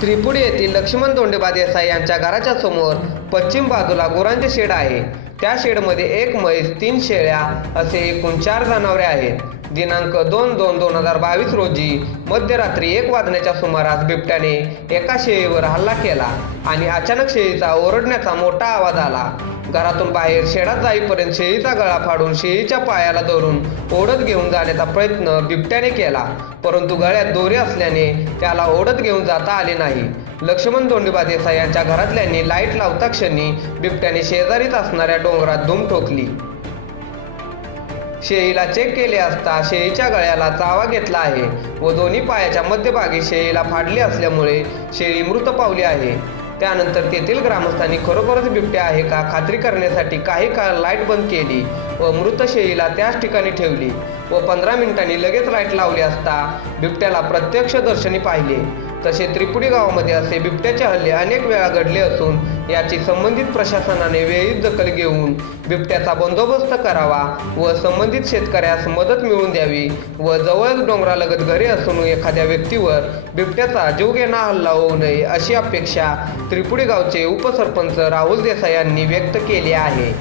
त्रिपुडी येथील लक्ष्मण दोंडेबा देसाई यांच्या घराच्या समोर पश्चिम बाजूला गुरांचे शेड आहे. त्या शेडमध्ये एक म्हैस तीन शेळ्या असे एकूण चार जनावरे आहेत. दिनांक दोन दोन दोन हजार बावीस रोजी मध्यरात्री एक वाजण्याच्या सुमारास बिबट्याने एका शेळीवर हल्ला केला आणि अचानक शेळीचा ओरडण्याचा मोठा आवाज आला. घरातून बाहेर शेडात जाईपर्यंत शेळीचा गळा फाडून शेळीच्या पायाला धरून ओढत घेऊन जाण्याचा प्रयत्न बिबट्याने केला. परंतु गळ्यात दोरे असल्याने त्याला ओढत घेऊन जाता आले नाही. लक्ष्मण दोंडेबा देसाई यांच्या घरातल्यांनी लाइट लावता क्षणी बिबट्याने शेजारीच असणाऱ्या डोंगरात धूम ठोकली. शेळीला चेक केले असता शेळीच्या गळ्याला चावा घेतला आहे व दोन्ही पायाच्या मध्यभागी शेळीला फाडली असल्यामुळे शेळी मृत पावली आहे. त्यानंतर तेथील ग्रामस्थांनी खरोखरच बिबट्या आहे का? खात्री करण्यासाठी काही काळ लाइट बंद केली व मृत शेळीला त्याच ठिकाणी ठेवली व पंधरा मिनिटांनी लगेच लाइट लावली असता बिबट्याला प्रत्यक्ष दर्शनी पाहिले. तसे त्रिपुडी गावामध्ये असे बिबट्याचे हल्ले अनेक वेळा घडले असून याची संबंधित प्रशासनाने वेळीच दखल घेऊन बिबट्याचा बंदोबस्त करावा व संबंधित शेतकऱ्यास मदत मिळवून द्यावी व जवळच डोंगरालगत घरे असून एखाद्या व्यक्तीवर बिबट्याचा जीवघेणा हल्ला होऊ नये अशी अपेक्षा त्रिपुडी गावचे उपसरपंच राहुल देसाई यांनी व्यक्त केली आहे.